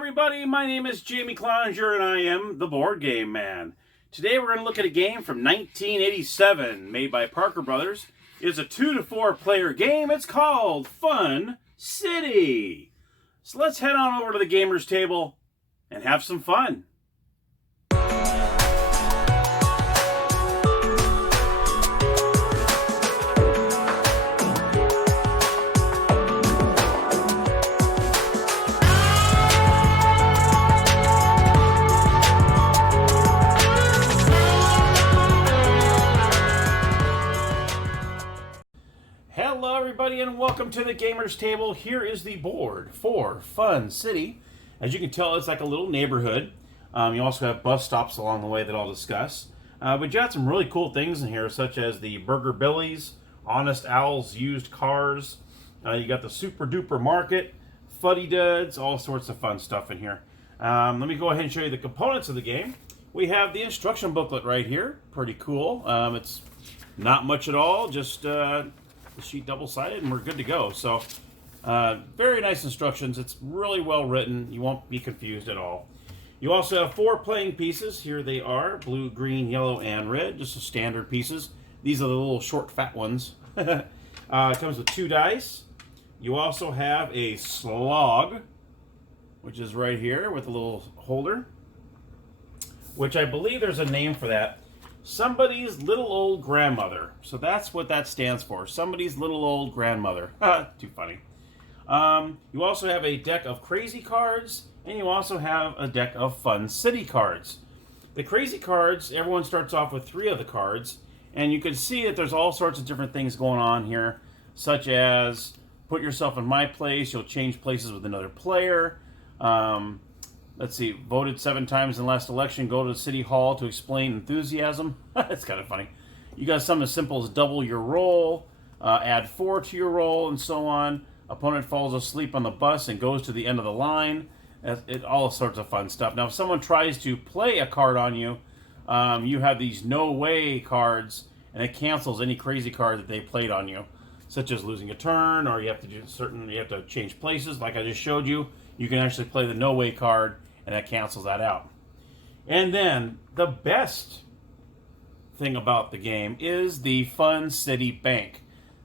everybody, my name is Jamie Cloninger and I am the Board Game Man. Today we're going to look at a game from 1987 made by Parker Brothers. It's a 2 to 4 player game. It's called Fun City. So let's head on over to the gamer's table and have some fun. Hello everybody and welcome to the Gamer's Table. Here is the board for Fun City. As you can tell, it's like a little neighborhood. You also have bus stops along the way that I'll discuss. But you got some really cool things in here, such as the Burger Billies, Honest Owl's used cars. You got the Super Duper Market, Fuddy Duds, all sorts of fun stuff in here. Let me go ahead and show you the components of the game. We have the instruction booklet right here. Pretty cool. It's not much at all, just the sheet double-sided and we're good to go. So very nice instructions. It's really well written. You won't be confused at all. You also have 4 playing pieces. Here they are: blue, green, yellow, and red. Just the standard pieces. These are the little short fat ones. It comes with 2 dice. You also have a slog, which is right here with a little holder, which I believe there's a name for that. Somebody's little old grandmother. So that's what that stands for. Somebody's little old grandmother. Too funny. You also have a deck of crazy cards, and you also have a deck of Fun City cards. The crazy cards, everyone starts off with 3 of the cards, and you can see that there's all sorts of different things going on here, such as put yourself in my place, you'll change places with another player. Let's see, voted 7 times in the last election, go to the city hall to explain enthusiasm. That's kind of funny. You got something as simple as double your roll, add 4 to your roll, and so on. Opponent falls asleep on the bus and goes to the end of the line. All sorts of fun stuff. Now, if someone tries to play a card on you, you have these no way cards, and it cancels any crazy card that they played on you, such as losing a turn, or you have to change places, like I just showed you. You can actually play the no way card, and that cancels that out. And then the best thing about the game is the Fun City Bank.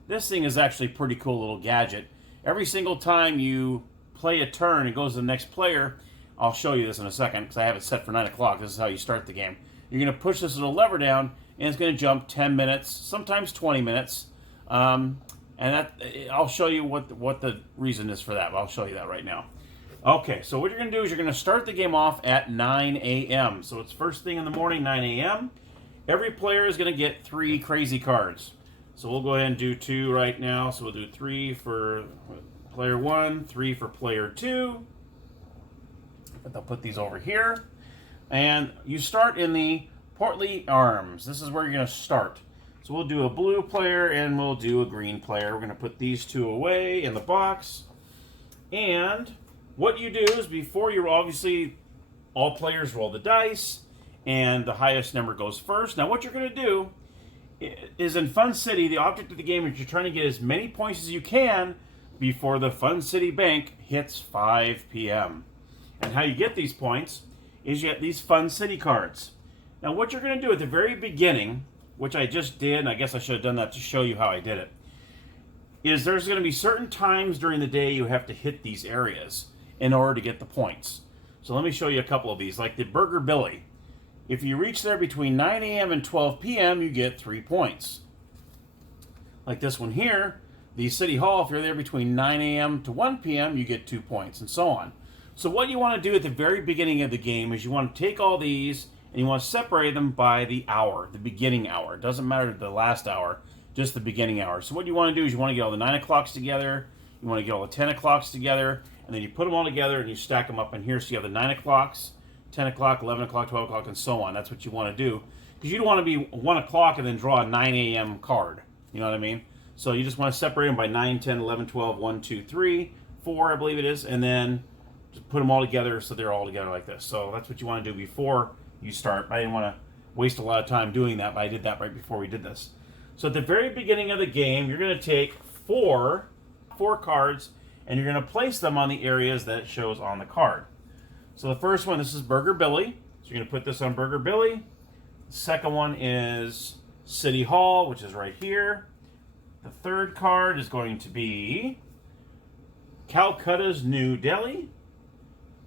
This thing is actually a pretty cool little gadget. Every single time you play a turn, it goes to the next player. I'll show you this in a second because I have it set for 9 o'clock. This is how you start the game. You're going to push this little lever down, and it's going to jump 10 minutes, sometimes 20 minutes. And I'll show you what the reason is for that. I'll show you that right now. Okay, so what you're going to do is you're going to start the game off at 9 a.m. So it's first thing in the morning, 9 a.m. Every player is going to get 3 crazy cards. So we'll go ahead and do 2 right now. So we'll do 3 for player 1, 3 for player 2. I'll put these over here. And you start in the Portly Arms. This is where you're going to start. So we'll do a blue player and we'll do a green player. We're going to put these 2 away in the box. And what you do is, before you obviously, all players roll the dice, and the highest number goes first. Now what you're going to do is, in Fun City, the object of the game is you're trying to get as many points as you can before the Fun City Bank hits 5 p.m. And how you get these points is you get these Fun City cards. Now what you're going to do at the very beginning, which I just did, and I guess I should have done that to show you how I did it, is there's going to be certain times during the day you have to hit these areas in order to get the points. So let me show you a couple of these, like the Burger Billy. If you reach there between 9 a.m. and 12 p.m., you get 3 points. Like this one here, the City Hall, if you're there between 9 a.m. to 1 p.m., you get 2 points, and so on. So what you want to do at the very beginning of the game is you want to take all these and you want to separate them by the hour, the beginning hour. It doesn't matter the last hour, just the beginning hour. So what you want to do is you want to get all the 9 o'clocks together, you want to get all the 10 o'clocks together, and then you put them all together and you stack them up in here. So you have the 9 o'clocks, 10 o'clock, 11 o'clock, 12 o'clock, and so on. That's what you want to do. Because you don't want to be 1 o'clock and then draw a 9 a.m. card. You know what I mean? So you just want to separate them by 9, 10, 11, 12, 1, 2, 3, 4, I believe it is. And then just put them all together so they're all together like this. So that's what you want to do before you start. I didn't want to waste a lot of time doing that, but I did that right before we did this. So at the very beginning of the game, you're going to take four cards, and you're going to place them on the areas that it shows on the card. So the first one, this is Burger Billy. So you're going to put this on Burger Billy. The second one is City Hall, which is right here. The third card is going to be Calcutta's New Delhi.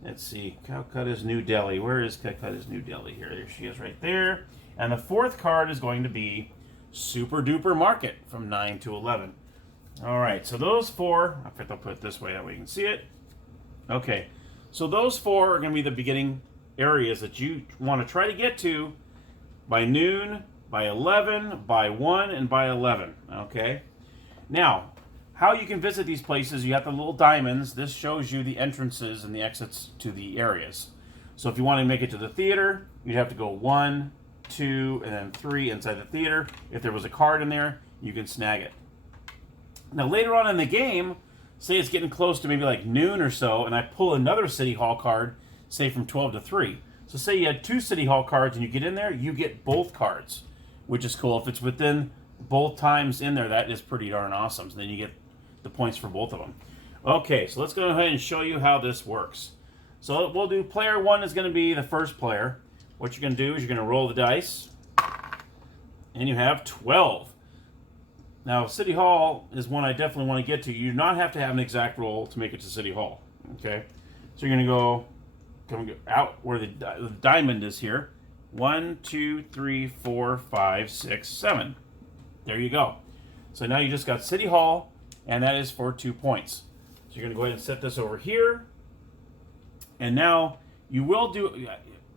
Let's see, Calcutta's New Delhi. Where is Calcutta's New Delhi? Here, there she is right there. And the fourth card is going to be Super Duper Market from 9 to 11. All right, so those four, I think I'll put it this way, that way you can see it. Okay, so those four are going to be the beginning areas that you want to try to get to by noon, by 11, by 1, and by 11. Okay, now, how you can visit these places, you have the little diamonds. This shows you the entrances and the exits to the areas. So if you want to make it to the theater, you'd have to go 1, 2, and then 3 inside the theater. If there was a card in there, you can snag it. Now later on in the game, say it's getting close to maybe like noon or so, and I pull another City Hall card, say from 12 to 3. So say you had 2 City Hall cards and you get in there, you get both cards, which is cool. If it's within both times in there, that is pretty darn awesome. So then you get the points for both of them. Okay, so let's go ahead and show you how this works. So we'll do player 1 is going to be the first player. What you're going to do is you're going to roll the dice, and you have 12. Now, City Hall is one I definitely want to get to. You do not have to have an exact roll to make it to City Hall. Okay, so you're going to come out where the diamond is here. 1, 2, 3, 4, 5, 6, 7. There you go. So now you just got City Hall, and that is for 2 points. So you're going to go ahead and set this over here. And now you will do,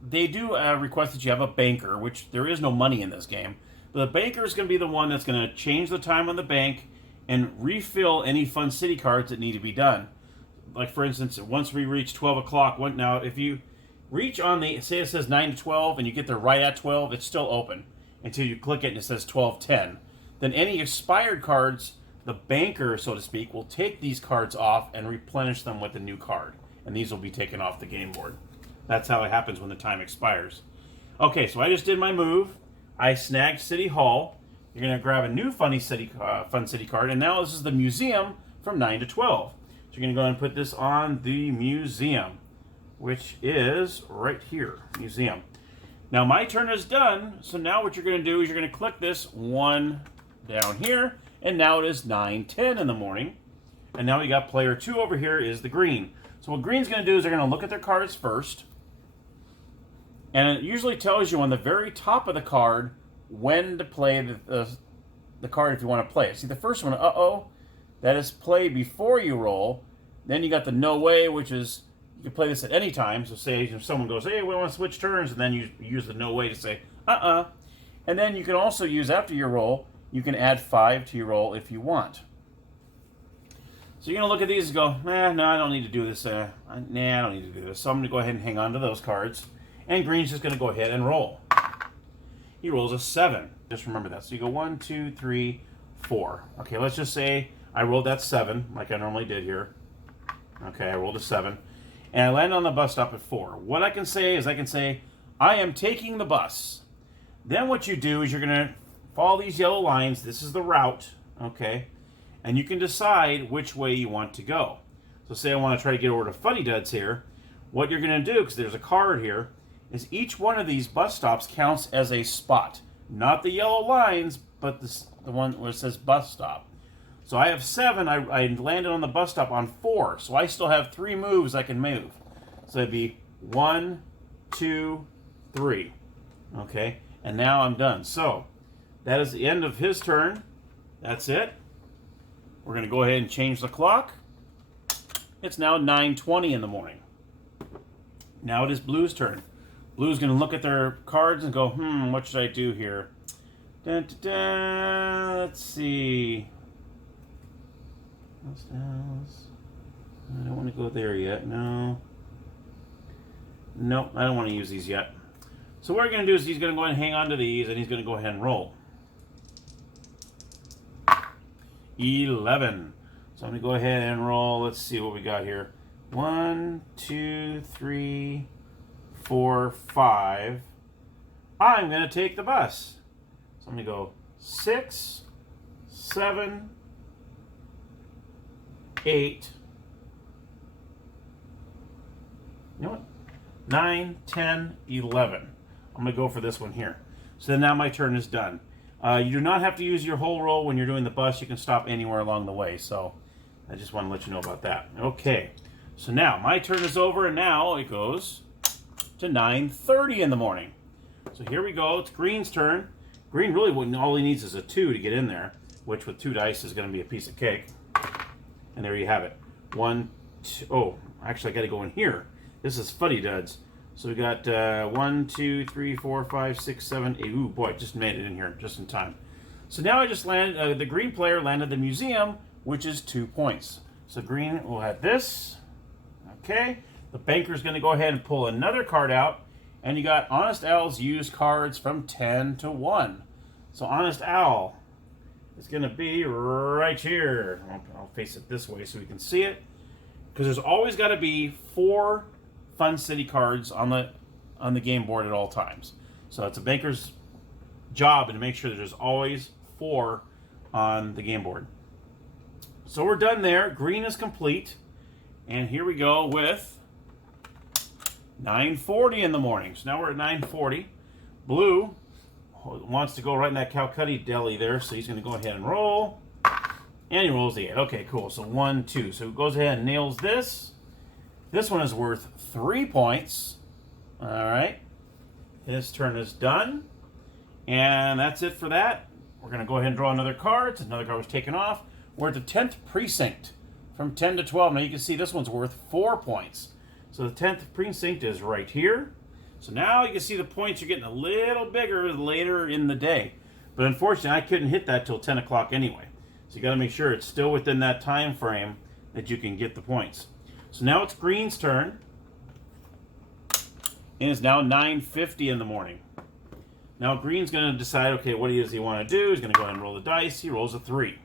they do request that you have a banker, which there is no money in this game. But the banker is going to be the one that's going to change the time on the bank and refill any Fun City cards that need to be done. Like for instance, once we reach 12 o'clock, now if you reach on the, say it says 9 to 12 and you get there right at 12, it's still open until you click it and it says 12:10. Then any expired cards, the banker, so to speak, will take these cards off and replenish them with a new card. And these will be taken off the game board. That's how it happens when the time expires. Okay, so I just did my move. I snagged City Hall. You're going to grab a new Fun City card. And now this is the museum from 9 to 12. So you're going to go ahead and put this on the museum, which is right here, museum. Now my turn is done. So now what you're going to do is you're going to click this one down here. And now it is 9:10 in the morning. And now we got player 2 over here is the green. So what green's going to do is they're going to look at their cards first. And it usually tells you on the very top of the card when to play the card if you want to play it. See the first one, that is play before you roll. Then you got the no way, which is you can play this at any time. So say if someone goes, hey, we want to switch turns, and then you use the no way to say, And then you can also use after your roll, you can add 5 to your roll if you want. So you're going to look at these and go, no, I don't need to do this. I don't need to do this. So I'm going to go ahead and hang on to those cards. And green's just going to go ahead and roll. He rolls a 7. Just remember that. So you go 1, 2, 3, 4. Okay, let's just say I rolled that 7, like I normally did here. Okay, I rolled a 7. And I landed on the bus stop at 4. What I can say is I am taking the bus. Then what you do is you're going to follow these yellow lines. This is the route, okay? And you can decide which way you want to go. So say I want to try to get over to Funny Duds here. What you're going to do, because there's a card here, is each one of these bus stops counts as a spot. Not the yellow lines, but the one where it says bus stop. So I have 7. I landed on the bus stop on 4. So I still have 3 moves I can move. So it'd be 1, 2, 3. Okay? And now I'm done. So that is the end of his turn. That's it. We're going to go ahead and change the clock. It's now 9:20 in the morning. Now it is Blue's turn. Blue's going to look at their cards and go, what should I do here? Dun, dun, dun. Let's see. I don't want to go there yet. No. Nope, I don't want to use these yet. So what we're going to do is he's going to go ahead and hang on to these, and he's going to go ahead and roll. 11. So I'm going to go ahead and roll. Let's see what we got here. 1, 2, 3, 4, 5. I'm going to take the bus. So I'm going to go 6, 7, 8. You know what? 9, 10, 11. I'm going to go for this one here. So now my turn is done. You do not have to use your whole roll when you're doing the bust. You can stop anywhere along the way. So I just want to let you know about that. Okay. So now my turn is over, and now it goes to 9:30 in the morning. So here we go. It's green's turn. Green really wouldn't. All he needs is a 2 to get in there, which with 2 dice is going to be a piece of cake. And there you have it. 1, 2. Oh, actually, I got to go in here. This is fuddy duds. So we got 1, 2, 3, 4, 5, 6, 7, 8. Ooh, boy, just made it in here just in time. So now I just landed. The green player landed the museum, which is 2 points. So green will have this. Okay. The banker's going to go ahead and pull another card out. And you got Honest Owl's used cards from 10 to 1. So Honest Owl is going to be right here. I'll face it this way so we can see it. Because there's always got to be 4 Fun City cards on the game board at all times. So it's a banker's job to make sure that there's always 4 on the game board. So we're done there. Green is complete. And here we go with 9:40 in the morning. So now we're at 9:40. Blue wants to go right in that Calcutta deli there, so he's going to go ahead and roll. And he rolls the 8. Okay, cool. So 1, 2. So he goes ahead and nails this. This one is worth 3 points. All right. His turn is done. And that's it for that. We're going to go ahead and draw another card. Another card was taken off. We're at the 10th precinct from 10 to 12. Now you can see this one's worth 4 points. So the 10th precinct is right here. So now you can see the points are getting a little bigger later in the day. But unfortunately, I couldn't hit that till 10 o'clock anyway. So you got to make sure it's still within that time frame that you can get the points. So now it's green's turn. And it's now 9:50 in the morning. Now green's going to decide, okay, what does he want to do? He's going to go ahead and roll the dice. He rolls a 3.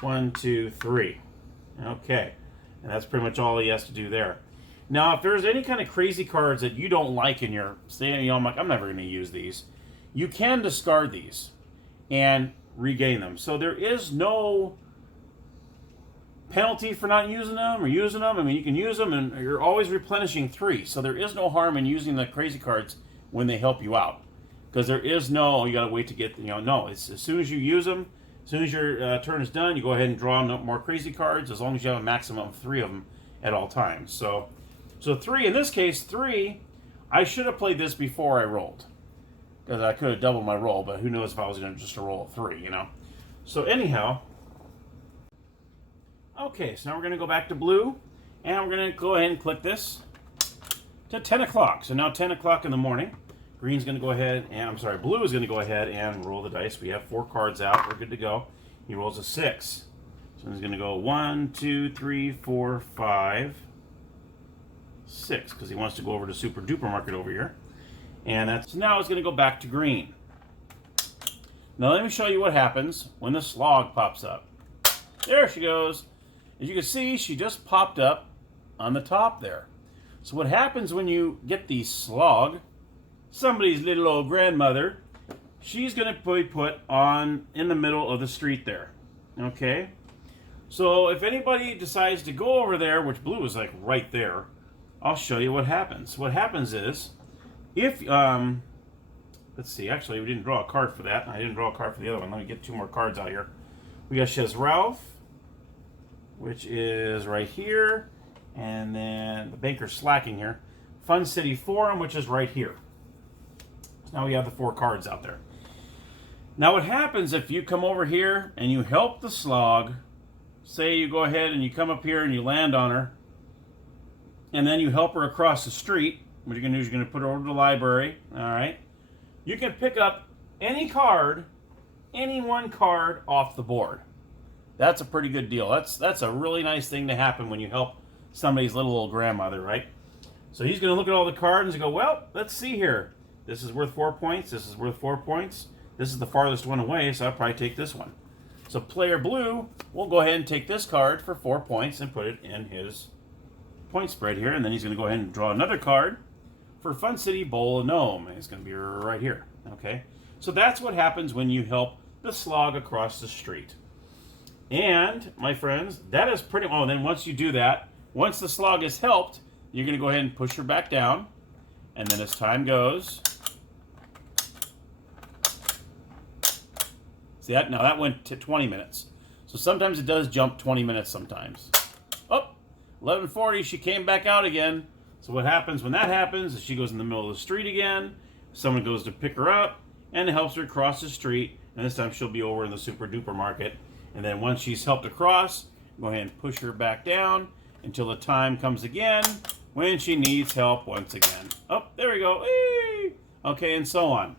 1, 2, 3. Okay. And that's pretty much all he has to do there. Now, if there's any kind of crazy cards that you don't like in your, say, I'm like, I'm never going to use these, you can discard these and regain them. So there is no penalty for not using them or using them. I mean, you can use them, and you're always replenishing 3. So there is no harm in using the crazy cards when they help you out. Because there is no, you got to wait to get, no. It's as soon as you use them, as soon as your turn is done, you go ahead and draw no more crazy cards, as long as you have a maximum of 3 of them at all times. So 3, in this case, 3, I should have played this before I rolled. Because I could have doubled my roll, but who knows if I was going to just roll a 3, So anyhow, okay, so now we're going to go back to blue, and we're going to go ahead and click this to 10 o'clock. So now 10 o'clock in the morning, green's going to go ahead, blue is going to go ahead and roll the dice. We have 4 cards out. We're good to go. He rolls a 6. So he's going to go 1, 2, 3, 4, 5, 6, because he wants to go over to Super Duper Market over here. And so now it's going to go back to green. Now let me show you what happens when the slog pops up. There she goes. As you can see, she just popped up on the top there. So what happens when you get the slog, somebody's little old grandmother, she's going to be put on in the middle of the street there. Okay? So if anybody decides to go over there, which blue is like right there, I'll show you what happens. What happens is, if, let's see, actually we didn't draw a card for that. I didn't draw a card for the other one. Let me get 2 more cards out here. We got Chez Ralph, which is right here, and then the banker's slacking here. Fun City Forum, which is right here. So now we have the 4 cards out there. Now what happens if you come over here and you help the slog, say you go ahead and you come up here and you land on her, and then you help her across the street. What you're going to do is you're going to put her over to the library. All right. You can pick up any card, any one card off the board. That's a pretty good deal. That's a really nice thing to happen when you help somebody's little old grandmother, right? So he's going to look at all the cards and go, well, let's see here. This is worth 4 points. This is worth 4 points. This is the farthest one away, so I'll probably take this one. So player blue will go ahead and take this card for 4 points and put it in his point spread here, and then he's going to go ahead and draw another card for Fun City Bowl of Gnome, and it's going to be right here. Okay, so that's what happens when you help the slog across the street. And my friends, that is pretty. Oh, then once you do that, once the slog is helped, you're going to go ahead and push her back down. And then as time goes, see that? Now that went to 20 minutes. So sometimes it does jump 20 minutes sometimes. Oh, 11:40, she came back out again. So what happens when that happens is she goes in the middle of the street again. Someone goes to pick her up and it helps her cross the street. And this time she'll be over in the super duper market. And then once she's helped across, go ahead and push her back down until the time comes again when she needs help once again. Oh, there we go. Whee! Okay, and so on.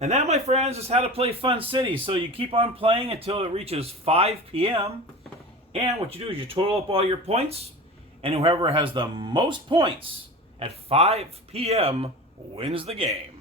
And that, my friends, is how to play Fun City. So you keep on playing until it reaches 5 p.m. And what you do is you total up all your points, and whoever has the most points at 5 p.m. wins the game.